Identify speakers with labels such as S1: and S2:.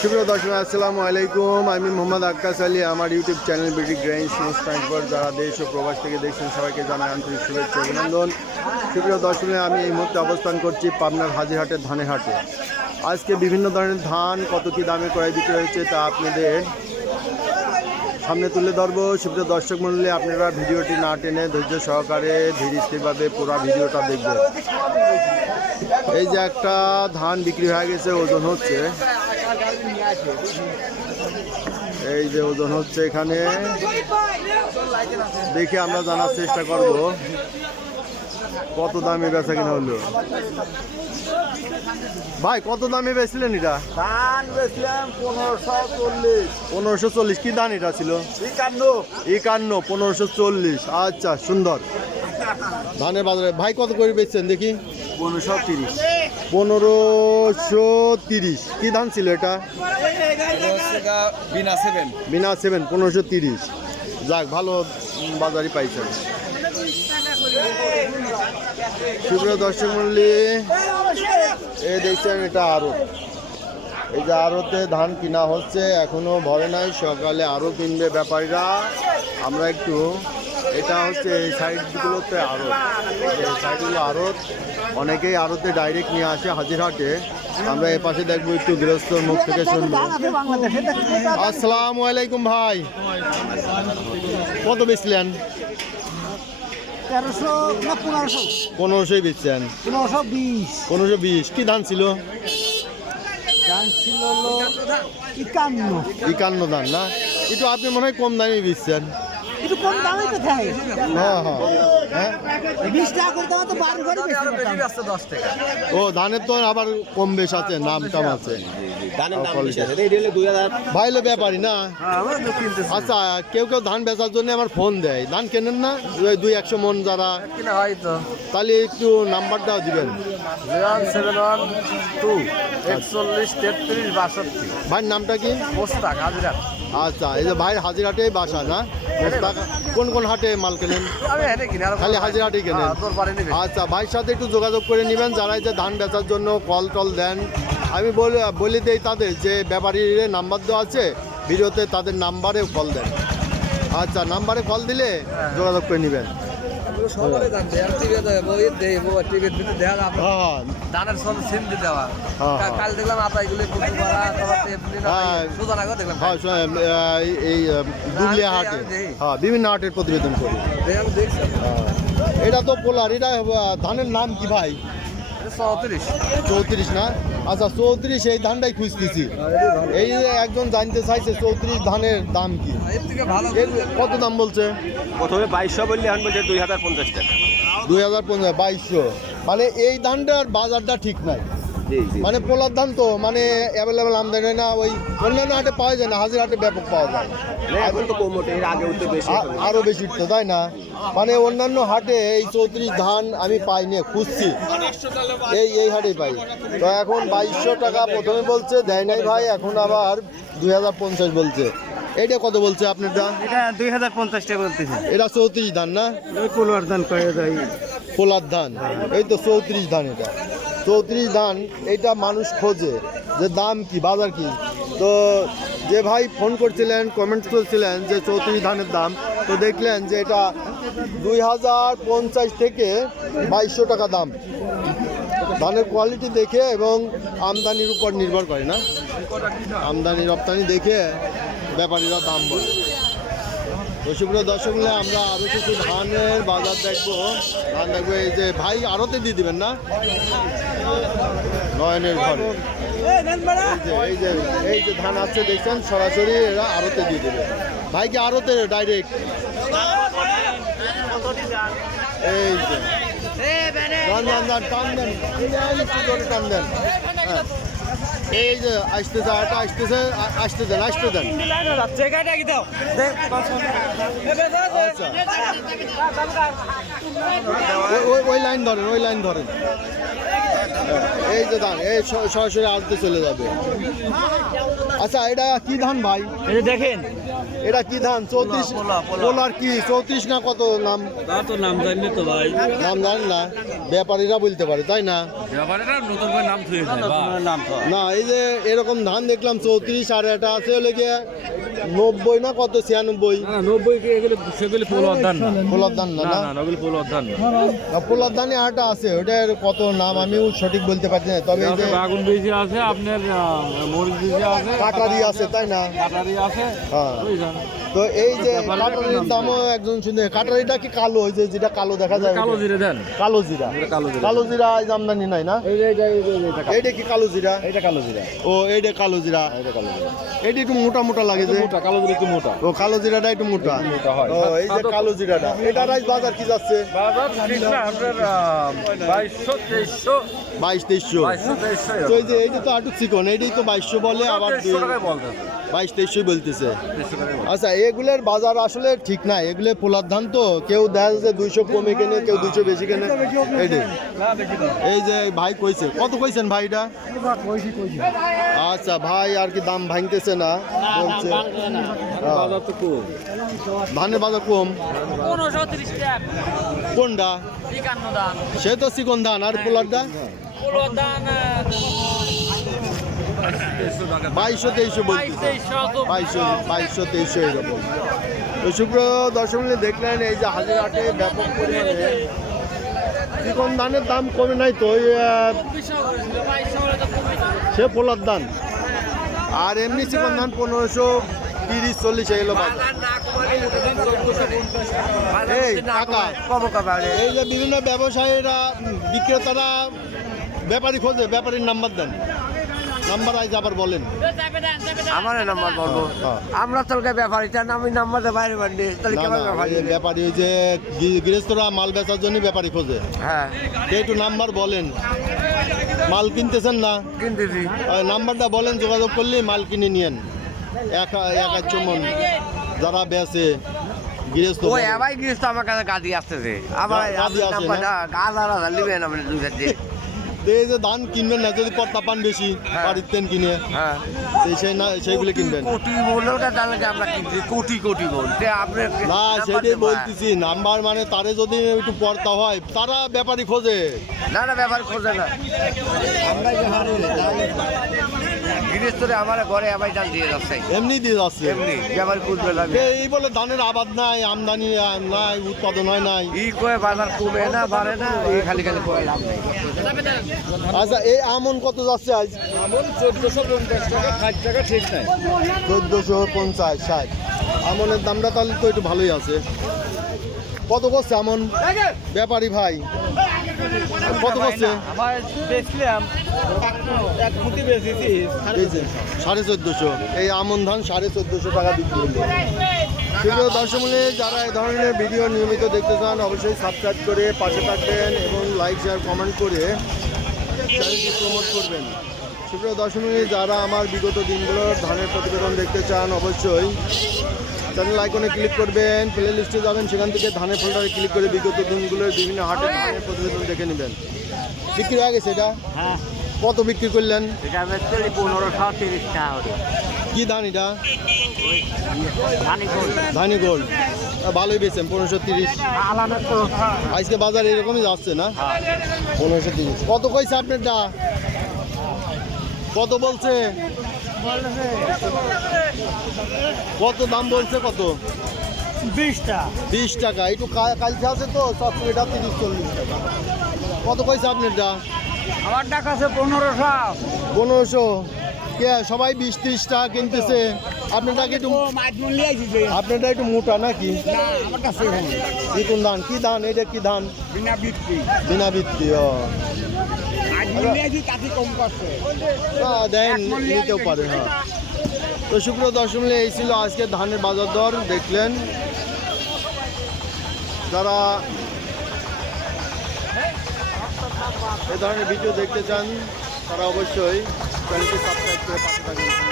S1: সুপ্রিয় দর্শক, আসসালামু আলাইকুম। আমি মোহাম্মদ আক্কাস আলী। আমার ইউটিউব চ্যানেল বিটি গ্রেন্স নিউজ ট্রান্সফার যারা দেশ ও প্রবাস থেকে দেখছেন সবাইকে জানাই আন্তরিক শুভেচ্ছা অভিনন্দন। সুপ্রিয় দর্শনে আমি এই মুহূর্তে অবস্থান করছি পাবনার হাজিরহাটের ধানের হাটে আজকে বিভিন্ন ধরনের ধান, কত কী দামে ক্রয় বিক্রি হয়েছে তা আপনাদের সামনে তুলে ধরবো। সুপ্রিয় দর্শক মণ্ডলী, আপনারা ভিডিওটি না টেনে ধৈর্য সহকারে ধীর স্থিরভাবে পুরো ভিডিওটা দেখবেন। এই যে একটা ধান বিক্রি হয়ে গেছে, ওজন হচ্ছে এই যে ওজন হচ্ছে এখানে। দেখে আমরা জানার চেষ্টা করব। কত দামে বেচা কিনা হলো? ভাই কত দামে বেচলেন এটা?
S2: ধান বেচলাম পনেরোশো চল্লিশ।
S1: পনেরোশো চল্লিশ কি ধান এটা ছিল?
S2: একান্ন।
S1: একান্ন পনেরোশো চল্লিশ। আচ্ছা সুন্দর। ধানের বাজারে ভাই কত করে বেচছেন দেখি?
S2: পনেরোশো তিরিশ।
S1: পনেরোশো তিরিশ। কি ধান ছিল এটা?
S2: বিনা সেভেন।
S1: বিনা সেভেন পনেরোশো তিরিশ। যাক ভালো বাজারই পাইছেন। সুপ্রিয় দর্শক মন্ডলী এই দেখছেন এটা আরও এই যে আরতে ধান কিনা হচ্ছে এখনও ভরে নাই সকালে আরও কিনবে ব্যাপারীরা। আমরা একটু এটা হচ্ছে এই সাইডগুলোতে আড়ত। এই সাইডগুলো আড়ত। অনেকেই আড়তে ডাইরেক্ট নিয়ে আসে হাজিরহাটে আমরা এ পাশে দেখব একটু গৃহস্থর মুখ থেকে শুনব। আসসালামু আলাইকুম ভাই। কত বেচলেন?
S2: পনেরোশো?
S1: পনেরোশোই বেচছেন।
S2: পনেরোশো বিশ।
S1: কি ধান ছিল?
S2: ধান একান্ন।
S1: না? একটু আপনি মনে হয় কম দামে বেচছেন।
S2: একটু কম দামে তো
S1: হ্যাঁ হ্যাঁ হ্যাঁ
S2: বিশ টাকা করে দাম তো বারো করে বেশি
S1: ও ধানের তো আবার কম বেশ আছে নাম টাম আছে।
S3: ধানের দাম
S1: আর
S3: বেশি আছে। এই রেলে দুই হাজার
S1: ভাই হলো ব্যাপারই না। আচ্ছা কেউ কেউ ধান বেচার জন্য আমার ফোন দেয়। ধান কেনেন না? ওই দুই একশো মন যারা।
S2: কিনা হয় তো।
S1: তাহলে একটু নাম্বারটাও দিবেন। ভাইয়ের নামটা কি?
S2: হাজিরা।
S1: আচ্ছা এই যে ভাই হাজিরহাটে বাসা না? কোন কোন হাটে মাল কেনেন? খালি হাজিরহাটেই কেনেন?
S2: হ্যাঁ,
S1: আচ্ছা ভাইয়ের সাথে একটু যোগাযোগ করে নেবেন যারা এই যে ধান বেচার জন্য কল টল দেন। আমি বলে বলে দেই তাদের যে ব্যাপারীর নাম্বার দেওয়া আছে ভিডিওতে তাদের নাম্বারে কল দেন। আচ্ছা নাম্বারে কল দিলে যোগাযোগ করে নেবেন।
S2: সব দেওয়া। কাল দেখলাম আতা এগুলো
S1: এই- দুবলিয়া হাটে হ্যাঁ বিভিন্ন হাটের প্রতিবেদন করি
S2: দেখছি।
S1: এটা তো পোলার এটা ধানের নাম কি ভাই
S2: চৌত্রিশ।
S1: চৌত্রিশ না? আচ্ছা চৌত্রিশ এই ধানটাই খুঁজতেছি। এই যে একজন জানতে চাইছে চৌত্রিশ ধানের দাম কি। কত দাম বলছে?
S3: প্রথমে বাইশশো বললে এখন বলছে দুই হাজার পঞ্চাশ টাকা।
S1: দুই হাজার পঞ্চাশ বাইশশো। মানে এই ধানটার বাজারটা ঠিক নাই। মানে পোলার ধান তো মানে অ্যাভেলেবেল আমদানি হয় না ওই অন্যান্য হাটে পাওয়া যায় না হাজির হাটে ব্যাপক পাওয়া যায়।
S3: না, এখন তো কম ওঠে আগে উঠতে বেশি।
S1: আ- আরও বেশি উঠতো তাই না? মানে অন্যান্য হাটে এই চৌত্রিশ ধান আমি পাই পাইনি খুঁজছি। এই এই হাটে পাই। তো এখন বাইশশো টাকা প্রথমে বলছে দেয় নাই ভাই এখন আবার দুই হাজার পঞ্চাশ বলছে। এটা কত বলছে আপনার দাম?
S2: এটা দুই হাজার পঞ্চাশ টাকা বলতেছে।
S1: এটা চৌত্রিশ ধান না?
S2: ওই পলোয়ার ধান করে দেয়।
S1: পোলার ধান। এই তো চৌত্রিশ ধান এটা। চৌত্রিশ ধান এটা মানুষ খোঁজে যে দাম কি, বাজার কি। তো যে ভাই ফোন করছিলেন কমেন্ট করছিলেন যে চৌত্রিশ ধানের দাম, তো দেখলেন যে এটা দুই হাজার পঞ্চাশ থেকে বাইশশো টাকা দাম। ধানের কোয়ালিটি দেখে এবং আমদানির উপর নির্ভর করে না। আমদানি রপ্তানি দেখে ব্যাপারীরা দাম বলে। সুপ্রিয় দর্শক আমরা আরও কিছু ধানের বাজার দেখব। ধান দেখব এই যে ভাই আরতে দিয়ে দিবেন না? নয়নের ঘরে। এই যে এই যে ধান আছে দেখছেন? সরাসরি এরা আরতে দিয়ে দেবে। ভাইকে আরতে ডাইরেক্ট এই যে। টান দেন। টান, দেন টান দেন। হ্যাঁ। এই যে আসতেছে, আটা আসতেছে আসতে দেন আসতে দেন। আচ্ছা। ওই লাইন ধরেন, ওই লাইন ধরেন। এই যে ধান এই সরাসরি আড়তে চলে যাবে। আচ্ছা এটা কি ধান ভাই?
S4: যে দেখেন।
S1: এটা কি ধান? চৌত্রিশ পোলার কি? চৌত্রিশ না কত নাম?
S4: তা তো নাম জানি তো ভাই।
S1: নাম জানেন না। ব্যাপারীরা বলতে পারে তাই না?
S4: নতুন করে নাম
S1: না এই যে এরকম ধান দেখলাম চৌত্রিশ আর এটা আছে হলে গিয়ে নব্বই না কত? ছিয়ানব্বই।
S4: না নব্বই সেগুলি পোলো ধান না?
S1: না
S4: না
S1: না পোলার ধানে আটা আছে ওটার কত নাম আমিও সঠিক বলতে পারছি না তবে যে
S4: আগুন বীজে আছে আপনার মরিচ বীজে আছে।
S1: কাটারি আছে তাই না?
S4: কাটারি আছে।
S1: হ্যাঁ। তো এই যে কাটারির
S4: নাম
S1: দামও একজন শুনে কাটারিটা কি কালো ওই যে যেটা কালো দেখা যায়
S4: কালো? জিরে দেন।
S1: কালো জিরা।
S4: এটা কালো জিরা।
S1: কালো জিরা আজ আমদানি নাই না?
S4: এইটা এই
S1: কি কালো জিরা?
S4: এইটা কালো জিরা।
S1: ও এইটা কালো জিরা।
S4: এইটা কালো জিরা।
S1: এইটা একটু মোটা মোটা লাগে যে।
S4: মোটা কালো জিরা একটু মোটা।
S1: ও কালো জিরাটা একটু মোটা।
S4: মোটা হয়।
S1: ও এই যে কালো জিরাটা। এটা রাইস বাজার কি যাচ্ছে?
S4: বাজার ঠিক না আপনার বাইশশো তেইশশো।
S1: বাইশ তেইশশো।
S4: বাইশশো তেইশশো।
S1: তো এই যে এই যে তো আটু চিকন এইটাই তো 2200 বলে আবার
S4: তেইশশো টাকায় বলতেছে।
S1: বাইশ তেইশশো বলতেছে। আচ্ছা এগুলোর বাজার আসলে ঠিক না। এগুলো পোলার ধান তো কেউ দেখা যাচ্ছে দুইশো কমে কেনে কেউ দুইশো বেশি কেনে। এই যে ভাই কইছে। কত কইছেন ভাইটা আচ্ছা ভাই আর কি দাম ভাঙতেছে না বলছে।
S4: বাজার তো খুব
S1: ধানের বাজার কম? কোনটা? সে তো চিকন ধান আর
S4: তেইশশো টাকা
S1: বাইশশো তেইশশো বাইশশো বাইশশো তেইশশো এরকম। তো শুক্র দর্শক দেখলেন এই যে হাজিরহাটে ব্যাপক পরিমাণে চিকন ধানের দাম কমে নাই তো। সে পোলার ধান আর এমনি চিকন ধান পনেরোশো তিরিশ চল্লিশ এগুলো এই এই যে বিভিন্ন ব্যবসায়ীরা বিক্রেতারা ব্যাপারী খোঁজে ব্যাপারীর নাম্বার দেন। নাম্বার আজ আবার বলেন।
S5: আমার নাম্বার বলব।
S1: হ্যাঁ।
S5: আমরা তোকে ব্যাপারী আমি নাম্বার দে বাইরে বান্ডি তাহলে কেমন
S1: না,
S5: ব্যাপারী?
S1: ব্যাপারী ওই যে গৃহস্থরা মাল বেচার জন্য ব্যাপারী খোঁজে।
S5: হ্যাঁ।
S1: একটু নাম্বার বলেন। মাল কিনতেছেন না?
S5: কিনতেছি।
S1: নাম্বারটা বলেন যোগাযোগ করলে মাল কিনে নিয়েন। এক এক এক মন যারা বেচে গৃহস্থ
S5: ওই আবার গিয়েছে আমার কাছে গাড়ি আসতেছে। আবার
S1: গাদি আসে
S5: গাছ আপনি দুই চারটে
S1: তো এই যে ধান কিনবেন না যদি পান বেশি
S5: হ্যাঁ।
S1: বাড়ির তেন কিনে
S5: হ্যাঁ।
S1: সেই না সেইগুলো কিনবেন।
S5: কোটি মূল্যটা তাহলে আমরা কিনছি? কোটি কোটি আপনি
S1: না সেটাই। বলতেছি নাম্বার মানে তারে যদি একটু পর্তা হয় তারা ব্যাপারই খোঁজে।
S5: না না ব্যাপারই খোঁজে না। আমরা গৃহস্থরে আমার ঘরে আবার জান দিয়ে যাচ্ছে।
S1: এমনি দিয়ে যাচ্ছে।
S5: এমনি না
S1: এই বলে ধানের আবাদ নাই আমদানি নাই উৎপাদন হয় নাই।
S5: ই কয়ে বাজার কমে না বাড়ে না এই খালি খালি কয়ে লাভ নেই।
S1: আচ্ছা এই আমন কত যাচ্ছে আজ?
S4: এমন চোদ্দশো পঞ্চাশ টাকা ষাট টাকা ঠিক নাই।
S1: চোদ্দোশো পঞ্চাশ ষাট। আমনের দামটা তাহলে তো একটু ভালোই আছে। কত করছে আমন? ব্যাপারী ভাই। কত করছে?
S2: আমার দেখলাম
S1: সাড়ে চোদ্দোশো। এই আমন ধান সাড়ে চোদ্দোশো টাকা বিক্রি হলো। সেগুলো দর্শমূলে যারা এ ধরনের ভিডিও নিয়মিত দেখতে চান, অবশ্যই সাবস্ক্রাইব করে পাশে থাকবেন এবং লাইক শেয়ার কমেন্ট করে চ্যানেলটি প্রমোট করবেন। সুপ্রিয় দর্শমূলে যারা আমার বিগত দিনগুলোর ধানের প্রতিবেদন দেখতে চান, অবশ্যই চ্যানেল আইকনে ক্লিক করবেন প্লে লিস্টে যাবেন, সেখান থেকে ধানের ফোল্ডারে ক্লিক করে বিগত দিনগুলোর বিভিন্ন হাটে ধানের প্রতিবেদন দেখে নেবেন। বিক্রি হয়ে গেছে এটা?
S5: হ্যাঁ।
S1: কত বিক্রি করলেন?
S5: এটা বেচতে পনেরোশো তিরিশ টাকা
S1: কি ধান এটা?
S5: ধানি গোল
S1: গোল্ড। ভালোই বেছেন পনেরোশো তিরিশ।
S5: তো
S1: আজকে বাজার এরকমই যাচ্ছে না? পনেরোশো তিরিশ। কত কইছে আপনারটা? কত বলছে? কত দাম বলছে কত?
S2: বিশটা
S1: বিশ টাকা। একটু কালকে আছে তো সব এটা তিরিশ চল্লিশ টাকা। কত কইছে আপনারটা?
S2: আমার টাকা আছে পনেরোশো।
S1: পনেরোশো। কে সবাই বিশ ত্রিশ টাকা কিনতেছে আপনারটা একটু আপনারটা একটু মোটা নাকি?
S2: কাছে
S1: ধান? কি ধান? এটা কি ধান?
S2: বিনা বৃত্তি
S1: বিনা বৃত্তি ও। দেন নিতেও পারে হ্যাঁ তো শুক্র দশমী এই ছিল আজকে ধানের বাজার দর। দেখলেন যারা এই ধরনের ভিডিও দেখতে চান তারা অবশ্যই চ্যানেলটি সাবস্ক্রাইব করে পাশে থাকবেন।